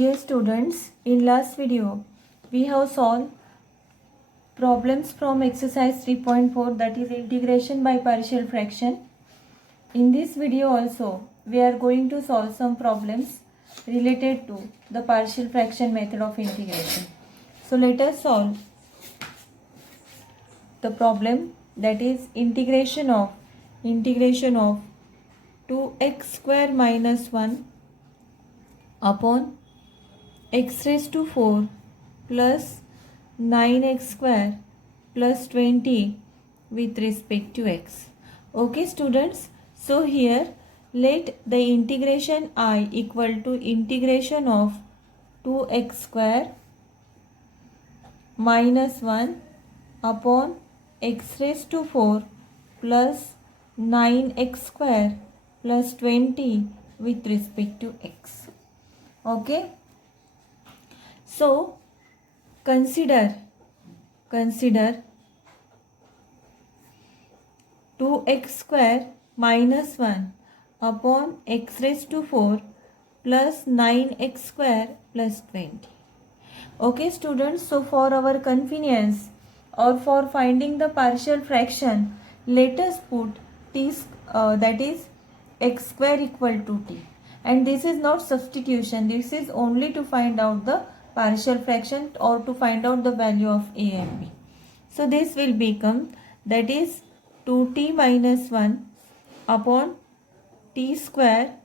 Dear students, in last video we have solved problems from exercise 3.4, that is integration by partial fraction. In this video also we are going to solve some problems related to the partial fraction method of integration. So let us solve the problem, that is integration of 2x square minus 1 upon x raised to 4 plus 9x square plus 20 with respect to x. Okay students, so here let the integration I equal to integration of 2x square minus 1 upon x raised to 4 plus 9x square plus 20 with respect to x. Okay. So consider 2x square minus 1 upon x raised to 4 plus 9x square plus 20. Okay students, so for our convenience or for finding the partial fraction, let us put t that is x square equal to t, and this is not substitution, this is only to find out the partial fraction or to find out the value of a and b. So this will become, that is 2t minus 1 upon t square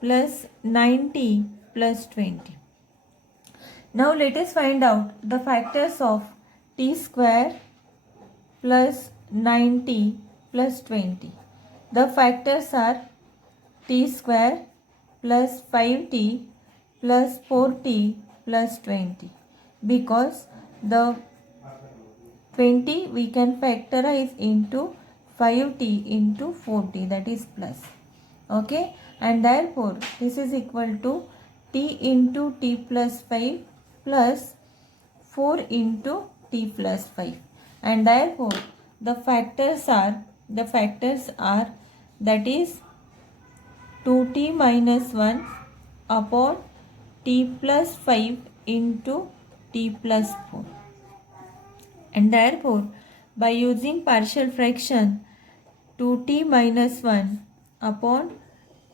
plus 9t plus 20. Now let us find out the factors of t square plus 9t plus 20. The factors are t square plus 5t plus 4t plus 20, because the 20 we can factorize into 5t into 4t, that is plus. Okay, and therefore this is equal to t into t plus 5 plus 4 into t plus 5, and therefore the factors are that is 2t minus 1 upon t plus 5 into t plus 4, and therefore by using partial fraction 2t minus 1 upon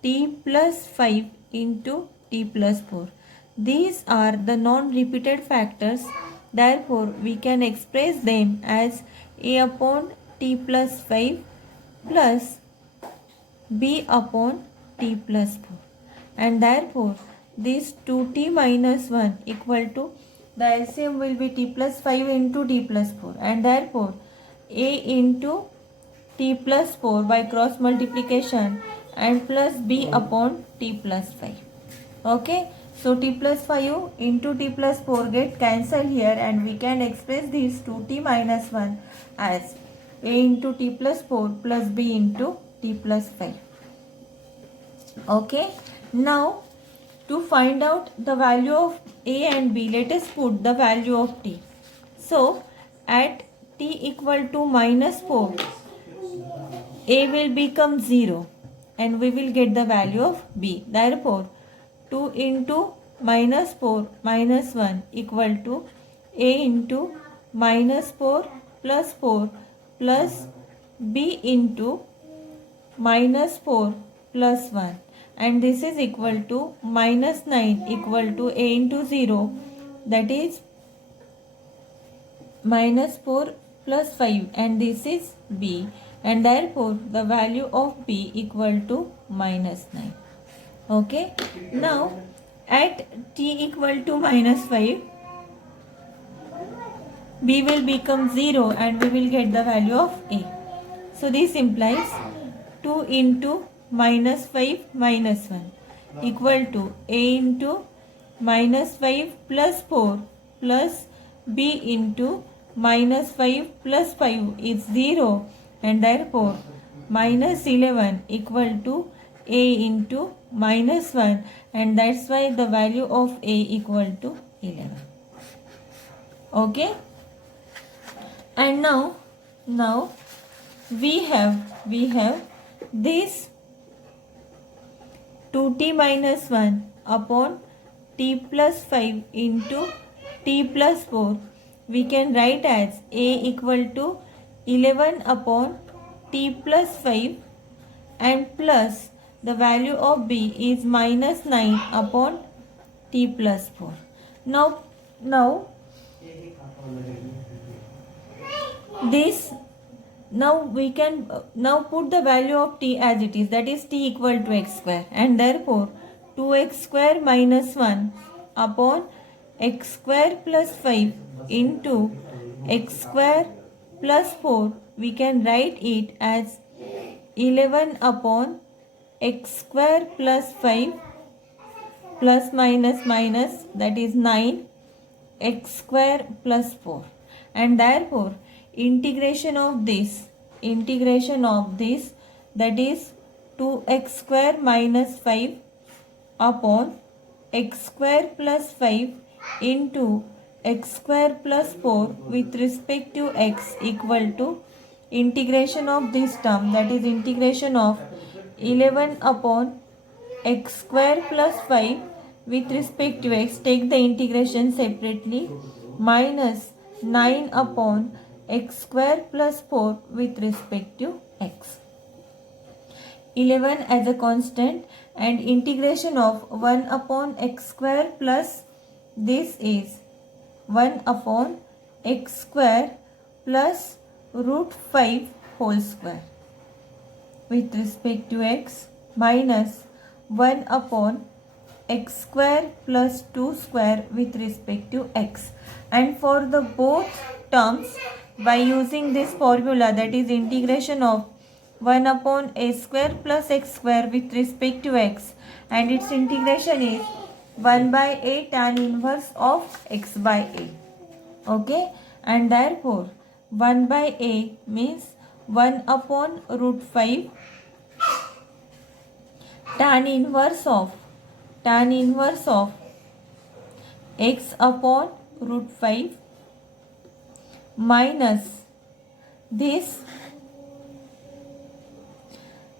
t plus 5 into t plus 4, these are the non-repeated factors, therefore we can express them as a upon t plus 5 plus b upon t plus 4, and therefore this 2t minus 1 equal to, the LCM will be t plus 5 into t plus 4, and therefore a into t plus 4 by cross multiplication and plus b upon t plus 5. Okay, so t plus 5 into t plus 4 get cancelled here, and we can express this 2t minus 1 as a into t plus 4 plus b into t plus 5. Okay, now to find out the value of a and b, let us put the value of t. So at t equal to minus 4, a will become 0 and we will get the value of b. Therefore 2 into minus 4 minus 1 equal to a into minus 4 plus 4 plus b into minus 4 plus 1, and this is equal to minus 9 equal to a into 0, that is minus 4 plus 5, and this is b, and therefore the value of b equal to minus 9. Okay, now at t equal to minus 5, b will become 0 and we will get the value of a. So this implies 2 into minus 5 minus 1 equal to a into minus 5 plus 4 plus b into minus 5 plus 5 is 0, and therefore minus 11 equal to a into minus 1, and that's why the value of a equal to 11. Okay, and now we have this 2t minus 1 upon t plus 5 into t plus 4 we can write as a equal to 11 upon t plus 5 and plus the value of b is minus 9 upon t plus 4. Now this now we can now put the value of t as it is, that is t equal to x square, and therefore 2x square minus 1 upon x square plus 5 into x square plus 4 we can write it as 11 upon x square plus 5 plus minus minus, that is 9 x square plus 4, and therefore integration of this that is 2x square minus 5 upon x square plus 5 into x square plus 4 with respect to x equal to integration of this term, that is integration of 11 upon x square plus 5 with respect to x, take the integration separately, minus 9 upon x square plus 4 with respect to x. 11 as a constant, and integration of 1 upon x square plus this is 1 upon x square plus root 5 whole square with respect to x, minus 1 upon x square plus 2 square with respect to x. And for the both terms, by using this formula, that is integration of 1 upon a square plus x square with respect to x, and its integration is 1 by a tan inverse of x by a. Okay, and therefore 1 by a means 1 upon root 5 tan inverse of x upon root 5 minus this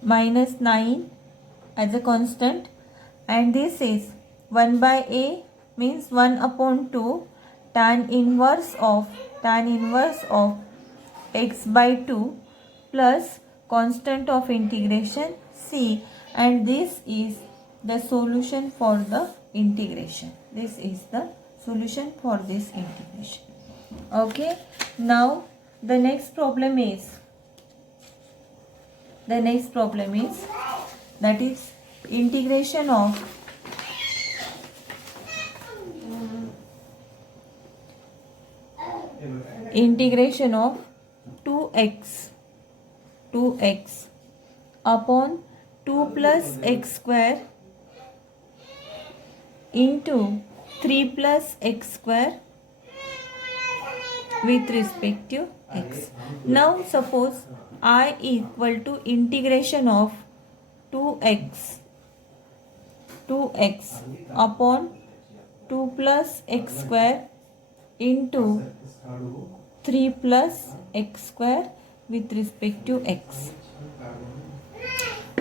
minus 9 as a constant, and this is 1 by a means 1 upon 2 tan inverse of x by 2 plus constant of integration c, and this is the solution for the integration. This is the solution for this integration. Okay, now the next problem is that is integration of integration of 2x upon 2 plus x square into 3 plus x square with respect to x. Now suppose I equal to integration of 2x upon 2 plus x square into 3 plus x square with respect to x.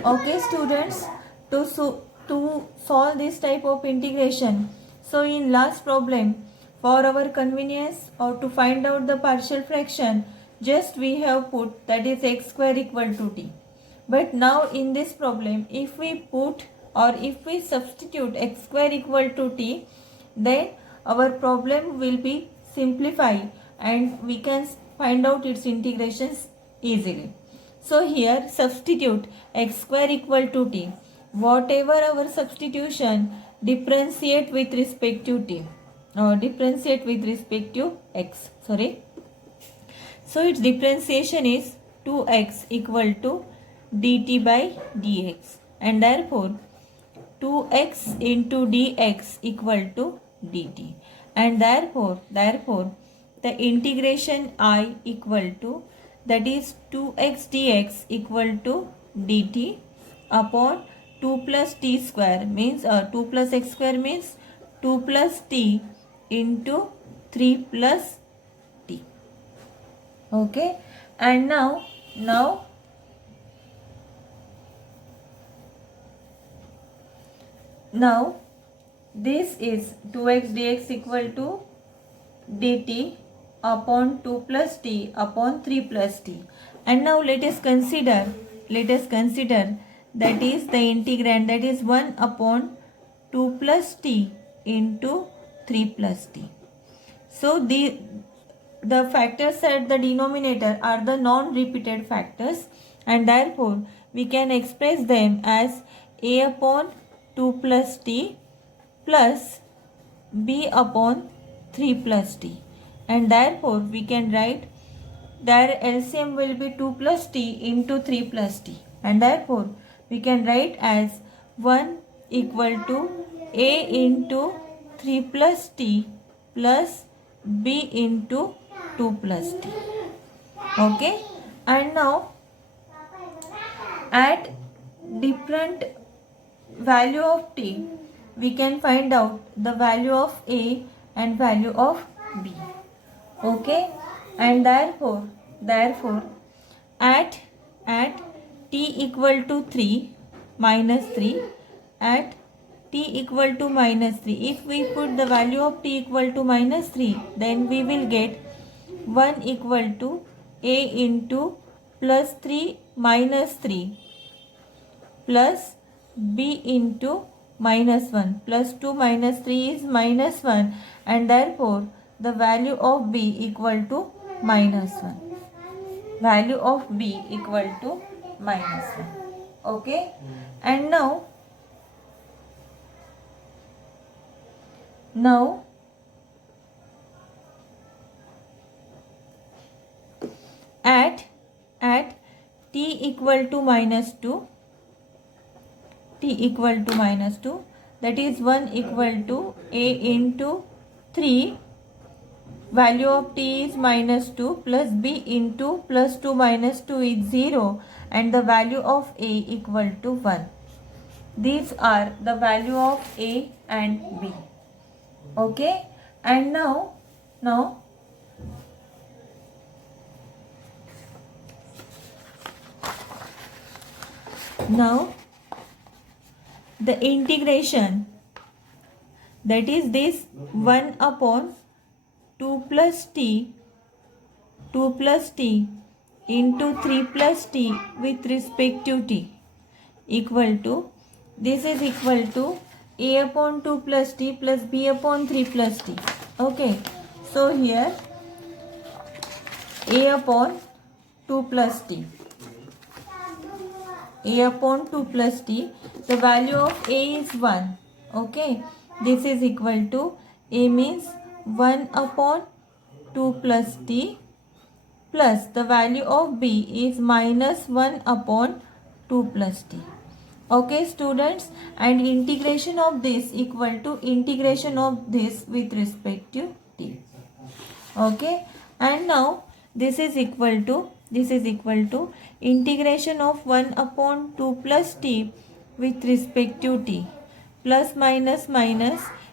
Okay students, to solve this type of integration, so in last problem, for our convenience or to find out the partial fraction, just we have put that is x square equal to t. But now in this problem, if we put or if we substitute x square equal to t, then our problem will be simplified and we can find out its integrations easily. So here substitute x square equal to t. Whatever our substitution, differentiate with respect to t or differentiate with respect to x. Sorry. So its differentiation is 2x equal to dt by dx, and therefore 2x into dx equal to dt, and therefore the integration I equal to, that is 2x dx equal to dt upon 2 plus t square means 2 plus x square means 2 plus t into 3 plus t. Okay, and now this is 2x dx equal to dt upon 2 plus t upon 3 plus t. And now let us consider that is the integrand, that is 1 upon 2 plus t into 3 plus t. So the factors at the denominator are the non-repeated factors, and therefore we can express them as a upon 2 plus t plus b upon 3 plus t, and therefore we can write their LCM will be 2 plus t into 3 plus t, and therefore we can write as 1 equal to a into 3 plus t plus b into 2 plus t. Okay, and now at different value of t we can find out the value of a and value of b. Okay, and therefore at t equal to 3 minus 3, at t equal to minus 3, if we put the value of t equal to minus 3, then we will get 1 equal to a into plus 3 minus 3 plus b into minus 1, plus 2 minus 3 is minus 1, and therefore the value of b equal to minus 1. Value of b equal to minus 1. Okay, and now at t equal to minus 2, that is 1 equal to a into 3, value of t is minus 2 plus b into plus 2 minus 2 is 0, and the value of a equal to 1. These are the value of a and b. Okay, and now the integration, that is this 1 upon 2 plus t into 3 plus t with respect to t equal to, this is equal to a upon 2 plus t plus b upon 3 plus t. Okay, so here a upon 2 plus t, the value of a is 1. Okay, this is equal to a means 1 upon 2 plus t plus the value of b is minus 1 upon 2 plus t. Okay students, and integration of this equal to integration of this with respect to t. Okay, and now this is equal to integration of 1 upon 2 plus t with respect to t plus minus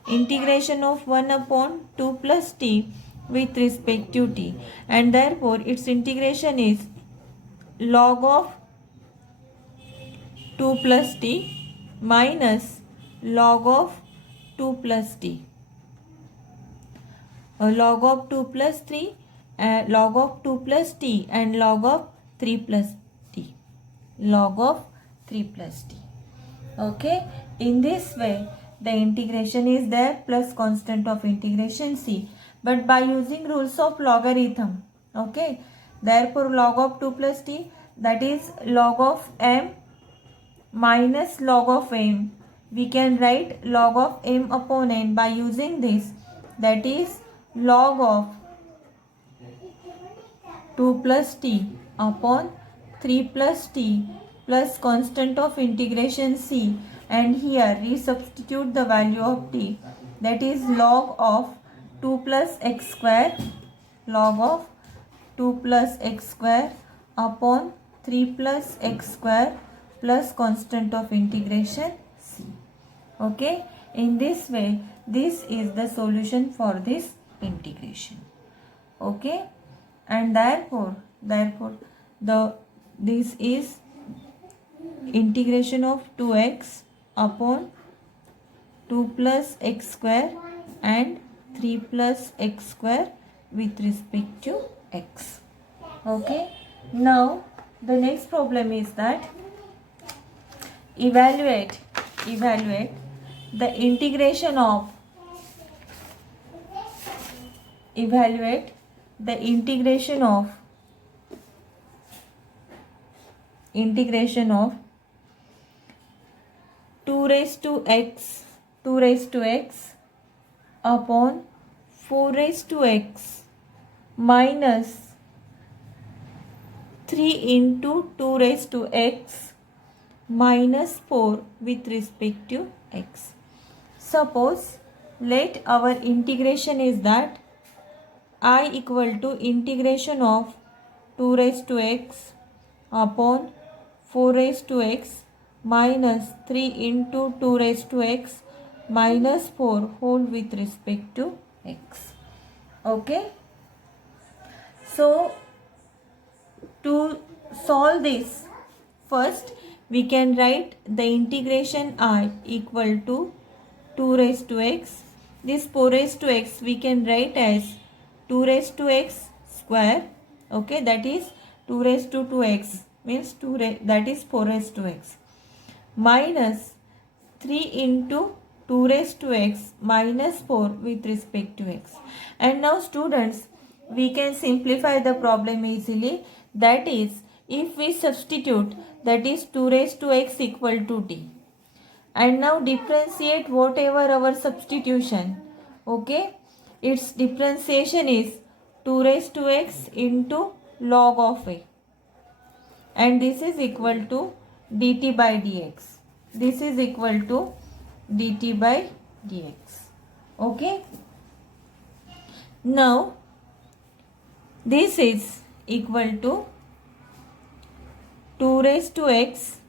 integration of 1 upon 2 plus t with respect to t, and therefore its integration is log of 2 plus t minus log of 2 plus t, log of 2 plus 3, log of 2 plus t and log of 3 plus t, log of 3 plus t. Okay, in this way the integration is there plus constant of integration c, but by using rules of logarithm. Okay, therefore log of 2 plus t, that is log of m minus log of m, we can write log of m upon n by using this, that is log of 2 plus t upon 3 plus t plus constant of integration c, and here resubstitute the value of t, that is log of 2 plus x square, log of 2 plus x square upon 3 plus x square plus constant of integration c. Okay, in this way this is the solution for this integration. Okay, and therefore this is integration of 2x upon 2 plus x square and 3 plus x square with respect to x. Okay. Now the next problem is that evaluate the integration of evaluate the integration of 2 raised to x upon 4 raised to x minus 3 into 2 raised to x minus 4 with respect to x. Suppose let our integration is that I equal to integration of 2 raised to x upon 4 raised to x minus 3 into 2 raised to x minus 4 whole with respect to x. Okay. So to solve this, first we can write the integration I equal to 2 raised to x. This 4 raised to x we can write as 2 raised to x square. Okay, that is 2 raised to 2x means that is 4 raised to x minus 3 into 2 raised to x minus 4 with respect to x. And now students, we can simplify the problem easily. That is, if we substitute, that is 2 raised to x equal to t. And now differentiate whatever our substitution. Okay, its differentiation is 2 raised to x into log of a. And this is equal to dt by dx. This is equal to dt by dx. Okay. Now this is equal to 2 raised to x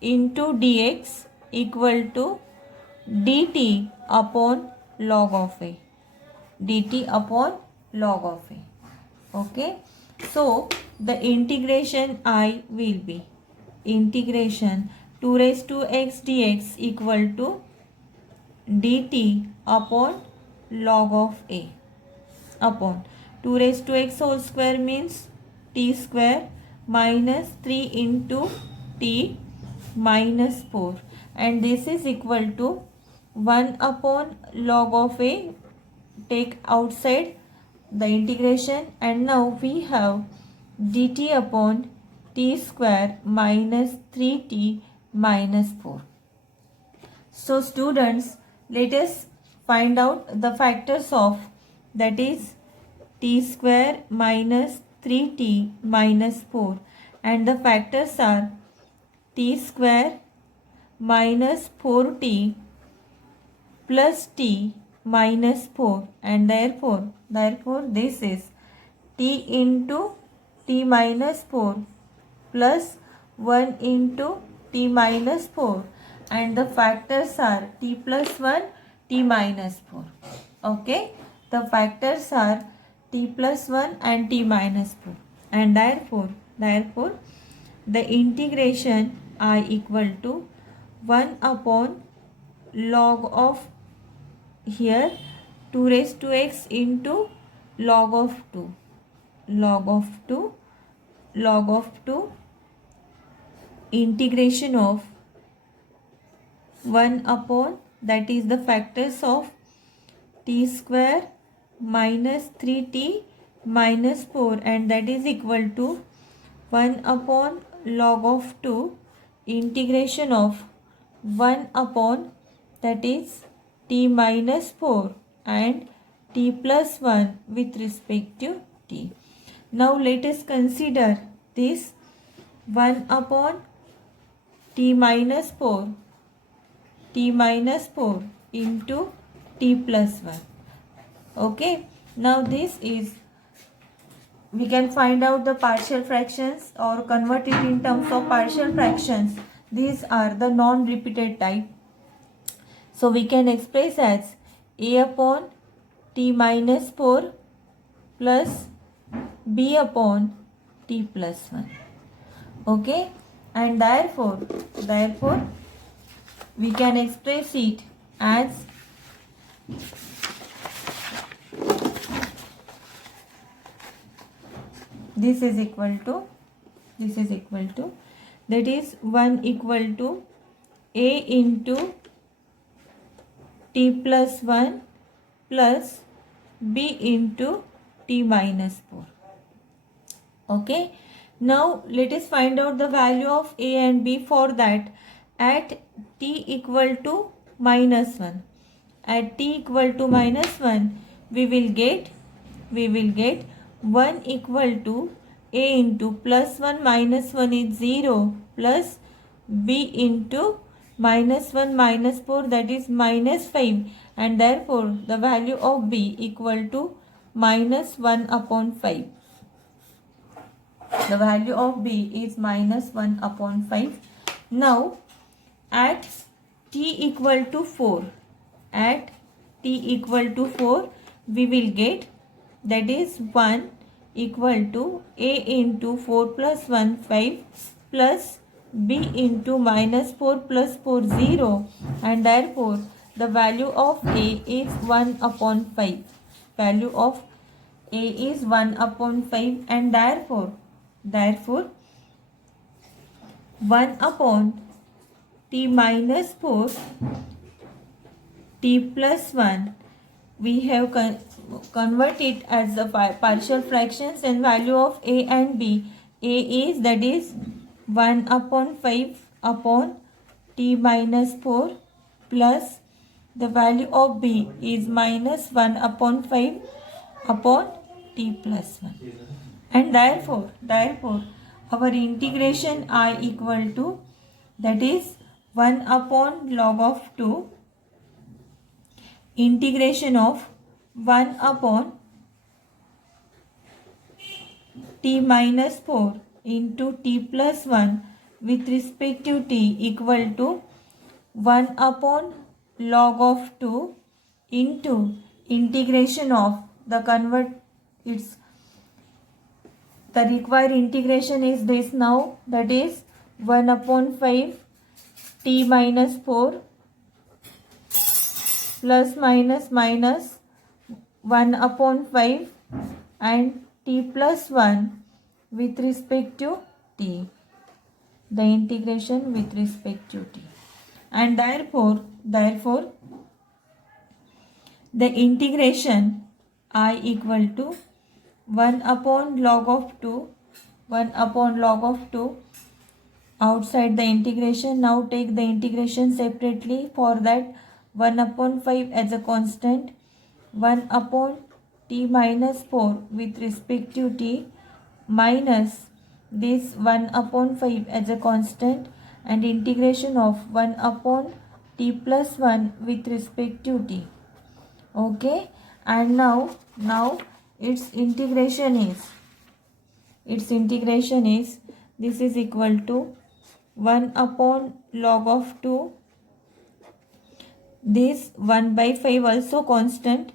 into dx equal to dt upon log of a. Dt upon log of a. Okay. So the integration I will be integration 2 raised to x dx equal to dt upon log of a upon 2 raised to x whole square means t square minus 3 into t minus 4, and this is equal to 1 upon log of a. Take outside the integration, and now we have dt upon t square minus 3t minus 4. So students, let us find out the factors of, that is t square minus 3t minus 4, and the factors are t square minus 4t plus t minus 4, and therefore this is t into t minus 4 plus 1 into t minus 4, and the factors are t plus 1 t minus 4. Okay, the factors are t plus 1 and t minus 4, and therefore the integration I equal to 1 upon log of here 2 raised to x into log of 2 integration of 1 upon, that is the factors of t square minus 3t minus 4, and that is equal to 1 upon log of 2 integration of 1 upon, that is t minus 4 and t plus 1 with respect to t. Now let us consider this 1 upon t minus 4 into t plus 1. Okay, now this is, we can find out the partial fractions or convert it in terms of partial fractions. These are the non-repeated type. So we can express as a upon t minus 4 plus b upon t plus 1. Okay, and therefore we can express it as this is equal to that is 1 equal to a into t plus 1 plus b into t minus 4. Okay, now let us find out the value of a and b. For that, at t equal to minus 1, at t equal to minus 1, we will get 1 equal to a into plus 1 minus 1 is 0 plus b into minus 1 minus 4, that is minus 5, and therefore the value of b equal to minus 1 upon 5. The value of b is minus 1 upon 5. Now at t equal to 4, we will get, that is 1 equal to a into 4 plus 1 5 plus b into minus 4 plus 4 0, and therefore the value of a is 1 upon 5. Value of a is 1 upon 5, and therefore 1 upon t minus 4 t plus 1, we have converted as the partial fractions, and value of a and b, a is, that is 1 upon 5 upon t minus 4 plus the value of b is minus 1 upon 5 upon t plus 1, and therefore our integration I equal to, that is 1 upon log of 2 integration of 1 upon t minus 4 into t plus 1 with respect to t equal to 1 upon log of 2 into integration of the required integration is this now, that is 1 upon 5 t minus 4 plus minus 1 upon 5 and t plus 1 with respect to t, the integration with respect to t, and therefore the integration I equal to 1 upon log of 2 outside the integration. Now take the integration separately. For that, 1 upon 5 as a constant, 1 upon t minus 4 with respect to t minus this 1 upon 5 as a constant, and integration of 1 upon t plus 1 with respect to t. Okay, and now its integration is this is equal to 1 upon log of 2, this 1 by 5 also constant,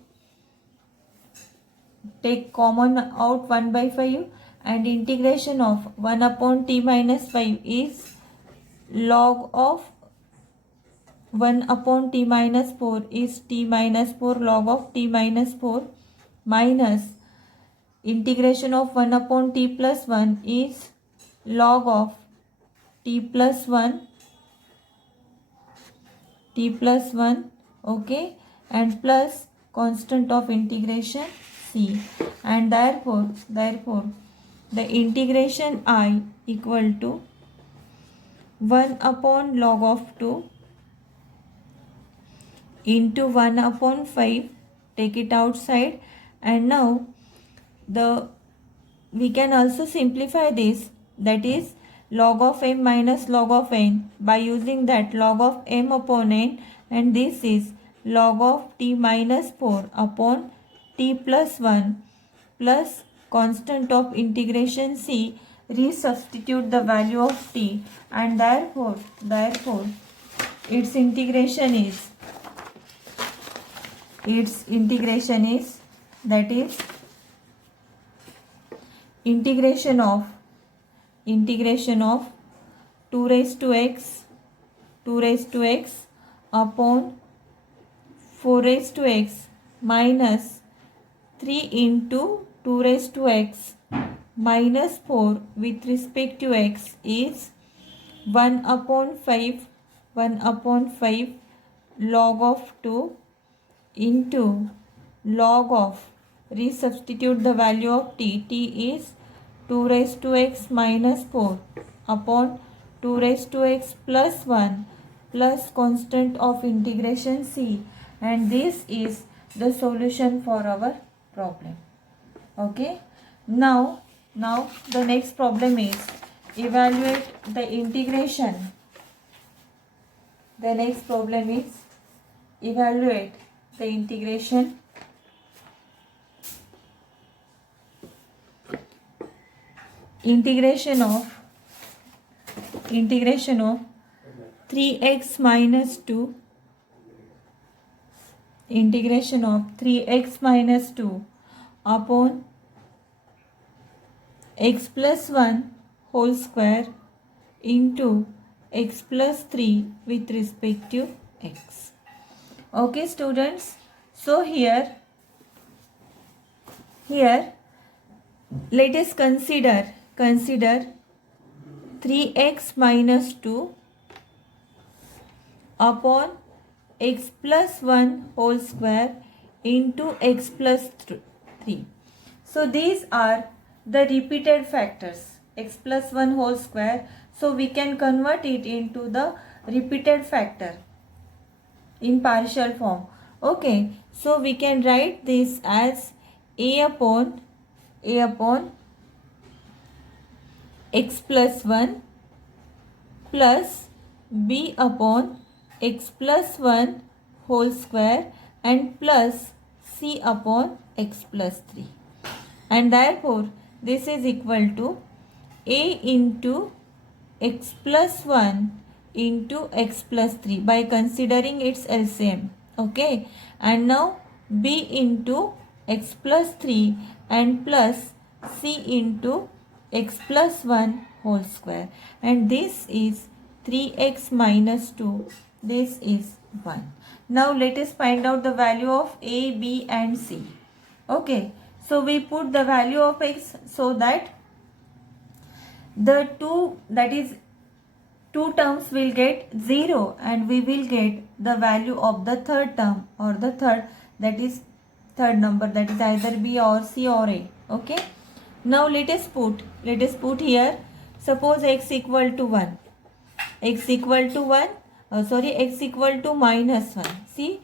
take common out 1 by 5, and integration of 1 upon t minus 5 is log of 1 upon t minus 4 is t minus 4 log of t minus 4 minus integration of 1 upon t plus 1 is log of t plus 1 okay, and plus constant of integration c, and therefore the integration I equal to 1 upon log of 2 into 1 upon 5, take it outside, and now we can also simplify this, that is log of m minus log of n, by using that log of m upon n, and this is log of t minus 4 upon t plus 1 plus constant of integration c, resubstitute the value of t, and therefore its integration is that is integration of 2 raised to x upon 4 raised to x minus 3 into 2 raised to x minus 4 with respect to x is 1 upon 5 log of 2 into log of, resubstitute the value of t is 2 raised to x minus 4 upon 2 raised to x plus 1 plus constant of integration c, and this is the solution for our problem. Okay, now the next problem is evaluate the integration. The next problem is evaluate the integration of 3x minus 2 integration of 3x minus 2 upon x plus 1 whole square into x plus 3 with respect to x. Okay students, so here let us consider 3x minus 2 upon x plus 1 whole square into x plus 3. So these are the repeated factors, x plus 1 whole square. So we can convert it into the repeated factor in partial form. Okay, so we can write this as a upon x plus 1 plus b upon x plus 1 whole square and plus c upon x plus 3, and therefore this is equal to a into x plus 1 into x plus 3 by considering its LCM. Okay, and now b into x plus 3 and plus c into x plus 1 whole square, and this is 3x minus 2, this is 1. Now let us find out the value of a, b and c. Okay, so we put the value of x so that the two terms will get 0 and we will get the value of the third term or the third number, that is either b or c or a. Okay, now let us put here, suppose x equal to 1, x equal to minus 1. See,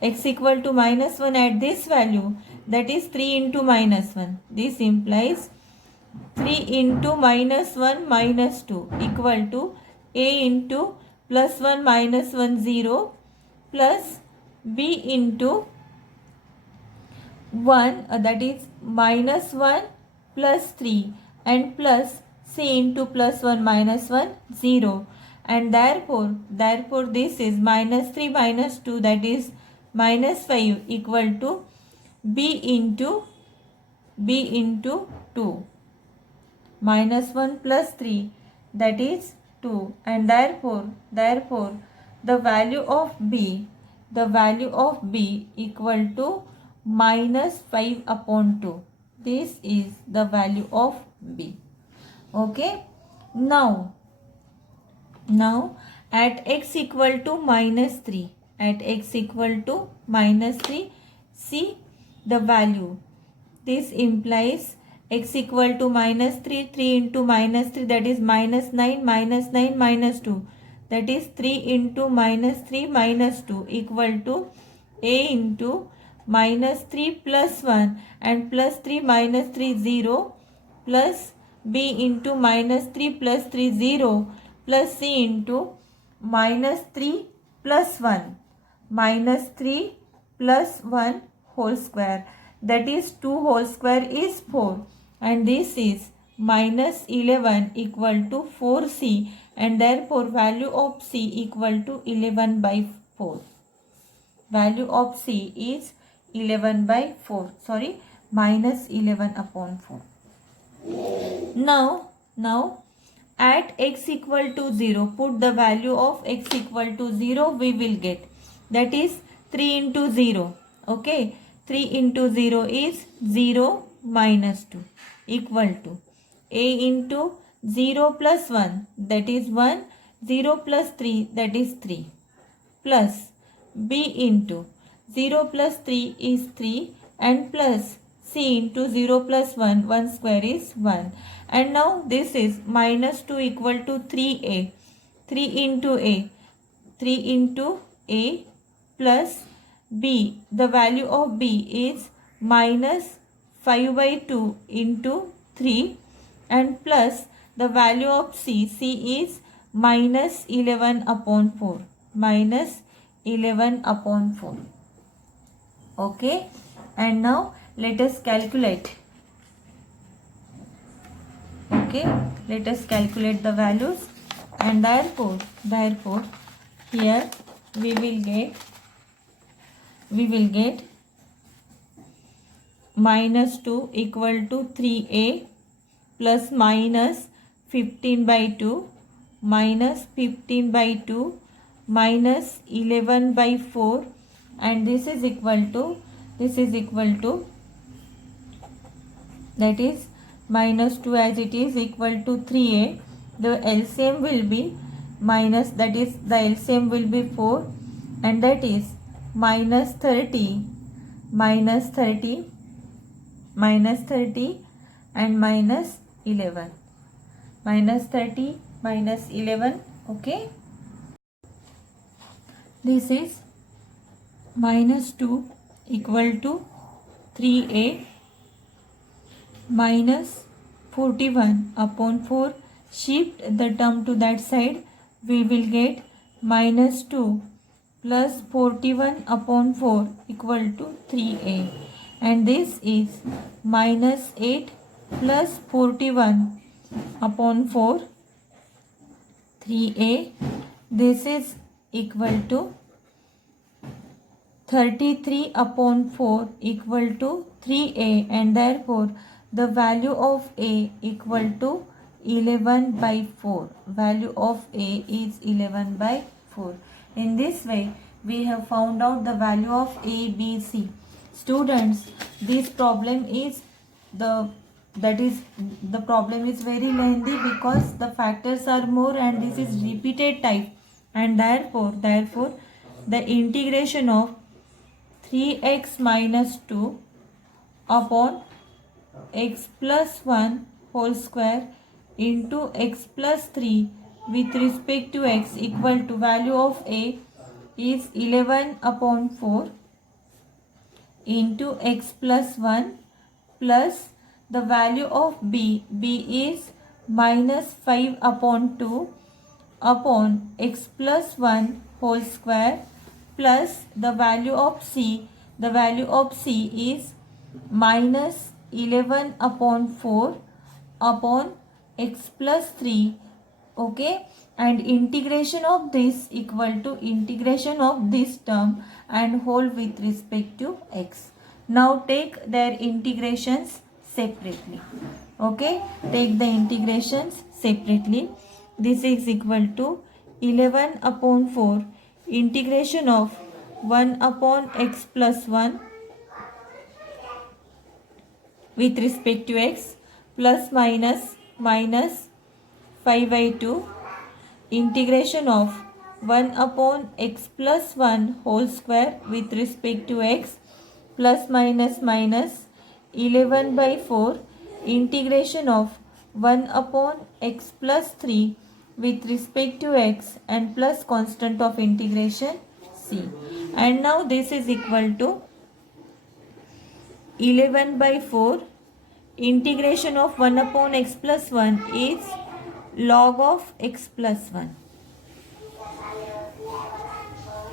x equal to minus 1 at this value, that is 3 into minus 1. This implies 3 into minus 1 minus 2 equal to a into plus 1 minus 1 0 plus b into 1 that is minus 1 plus 3 and plus c into plus 1 minus 1 0, and therefore this is minus 3 minus 2, that is minus 5 equal to b into 2, minus 1 plus 3, that is 2, and therefore the value of b equal to minus 5 upon 2. This is the value of b. Okay, now at x equal to minus 3, see the value. This implies x equal to minus 3, 3 into minus 3, that is minus 9, minus 9 minus 2, that is 3 into minus 3 minus 2 equal to a into minus 3 plus 1 and plus 3 minus 3 0 plus b into minus 3 plus 3 0 plus c into minus 3 plus 1 whole square, that is 2 whole square is 4, and this is minus 11 equal to 4c, and therefore value of c equal to 11 by 4. Value of c is 11 by 4, minus 11 upon 4. Now at x equal to 0, put the value of x equal to 0, we will get, that is 3 into 0. Okay, 3 into 0 is 0 minus 2 equal to a into 0 plus 1, that is 1, 0 plus 3, that is 3, plus b into 0 plus 3 is 3, and plus c into 0 plus 1, 1 square is 1. And now this is minus 2 equal to 3a. 3 into a, 3 into a plus b. The value of b is minus 5 by 2 into 3, and plus the value of c. C is minus 11 upon 4. Minus 11 upon 4. Okay. And now let us calculate. Okay. Let us calculate the values. And therefore here we will get minus 2 equal to 3a plus minus 15 by 2 minus 15 by 2 minus 11 by 4, and this is equal to that is minus 2 as it is equal to 3a. The LCM will be minus, that is the LCM will be 4, and that is minus 30 and minus 11. Minus 30 minus 11. Okay. This is minus 2 equal to 3a minus 41 upon 4. Shift the term to that side. We will get minus 2 plus 41 upon 4 equal to 3a. And this is minus 8 plus 41 upon 4, 3a. This is equal to 33 upon 4 equal to 3a, and therefore the value of a equal to 11 by 4. Value of a is 11 by 4. In this way we have found out the value of a, b, c. Students, this problem is the problem is very lengthy because the factors are more and this is repeated type, and therefore the integration of 3x minus 2 upon x plus 1 whole square into x plus 3 with respect to x equal to value of a is 11 upon 4 into x plus 1 plus the value of b is minus 5 upon 2 upon x plus 1 whole square plus the value of c. The value of c is minus 11 upon 4 upon x plus 3. Okay, and integration of this equal to integration of this term and whole with respect to x. Now take their integrations separately. Okay, take the integrations separately. This is equal to 11 upon 4 integration of 1 upon x plus 1 with respect to x plus minus 5 by 2 integration of 1 upon x plus 1 whole square with respect to x plus minus 11 by 4 integration of 1 upon x plus 3 with respect to x and plus constant of integration c. And now this is equal to 11 by 4 integration of 1 upon x plus 1 is log of x plus 1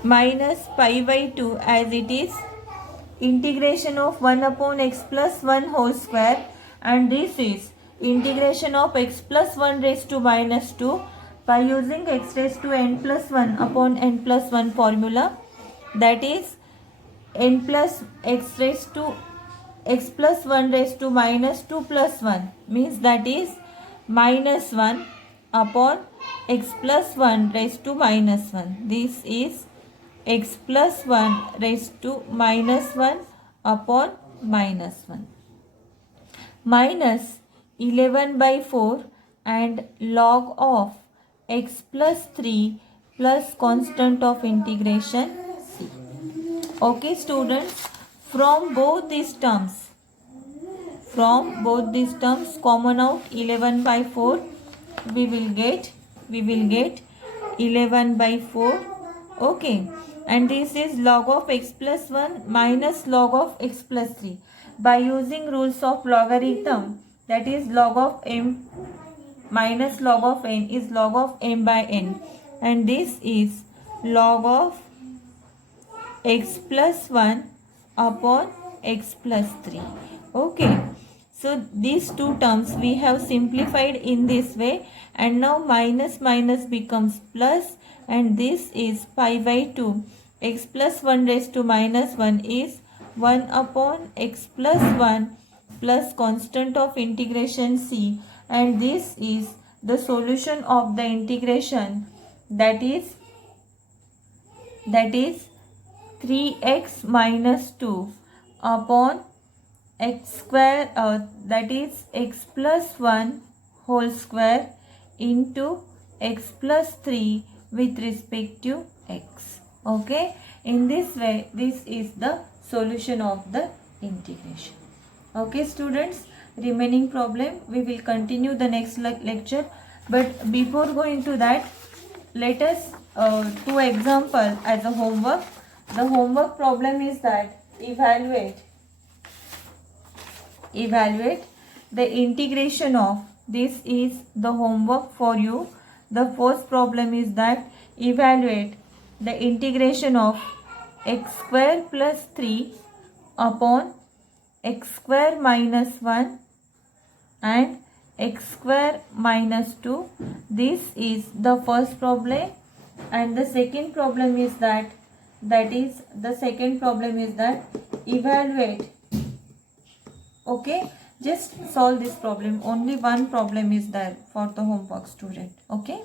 minus pi by 2 as it is integration of 1 upon x plus 1 whole square, and this is integration of x plus 1 raised to minus 2 by using x raised to n plus 1 upon n plus 1 formula, that is n plus x raised to x plus 1 raised to minus 2 plus 1 means that is minus 1 upon x plus 1 raised to minus 1. This is x plus 1 raised to minus 1 upon minus 1 minus 11 by 4 and log of x plus 3 plus constant of integration c. Okay students, from both these terms common out 11 by 4, we will get 11 by 4. Okay, and this is log of x plus 1 minus log of x plus 3 by using rules of logarithm, that is log of m minus log of n is log of m by n, and this is log of x plus 1 upon x plus 3. Okay, so these two terms we have simplified in this way, and now minus minus becomes plus, and this is pi by 2. X plus 1 raised to minus 1 is 1 upon x plus 1 plus constant of integration c, and this is the solution of the integration, that is 3x minus 2 upon x square, that is x plus 1 whole square into x plus 3 with respect to x. Okay, in this way this is the solution of the integration. Okay students, remaining problem we will continue the next lecture, but before going to that, let us do example as a homework. The homework problem is that evaluate the integration of, this is the homework for you. The first problem is that evaluate the integration of x square plus 3 upon x square minus 1 and x square minus 2. This is the first problem, and the second problem is that evaluate. Okay, just solve this problem. Only one problem is there for the homework student. Okay.